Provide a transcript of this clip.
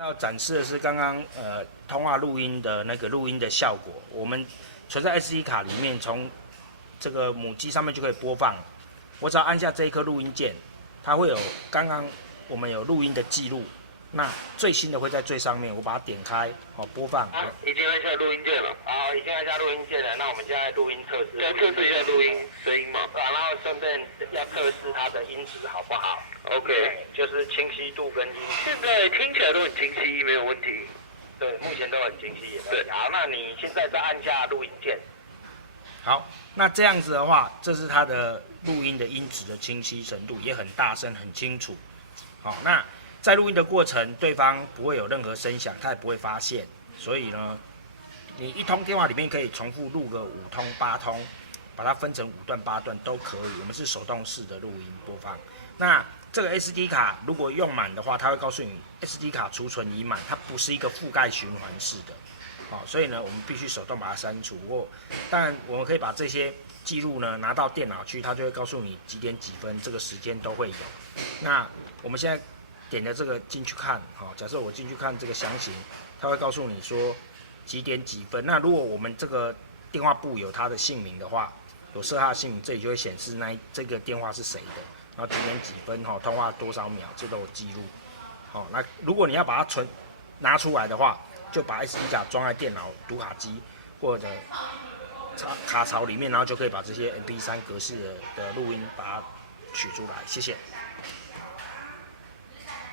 要展示的是刚刚通话录音的那个录音的效果，我们存在 SD 卡里面，从这个母机上面就可以播放。我只要按下这一颗录音键，它会有刚刚我们有录音的记录。那最新的会在最上面，我把它点开，播放。已经按下录音键了。好，已经按下录音键了。那我们现在录音测试，再测试一下录音声音嘛。然后顺便要测试它的音质好不好 ？OK， 就是清晰度跟音。现在听起来都很清晰，没有问题。对，目前都很清晰。对，好，那你现在再按下录音键。好，那这样子的话，这是它的录音的音质的清晰程度，也很大声、很清楚。好，那在录音的过程，对方不会有任何声响，他也不会发现。所以呢，你一通电话里面可以重复录个5通、8通，把它分成5段、8段都可以。我们是手动式的录音播放。那这个 SD 卡如果用满的话，它会告诉你 SD 卡储存已满，它不是一个覆盖循环式的。好，所以呢，我们必须手动把它删除。当然，我们可以把这些记录呢拿到电脑去，它就会告诉你几点几分，这个时间都会有。那我们现在点的这个进去看，假设我进去看这个详情，它会告诉你说几点几分。那如果我们这个电话簿有他的姓名的话，有设他的姓名，这里就会显示这个电话是谁的，然后几点几分，通话多少秒，这都有记录。好，那如果你要把它拿出来的话，就把 SD 卡装在电脑读卡机或者卡槽里面，然后就可以把这些 MP3 格式的录音把它取出来。谢谢。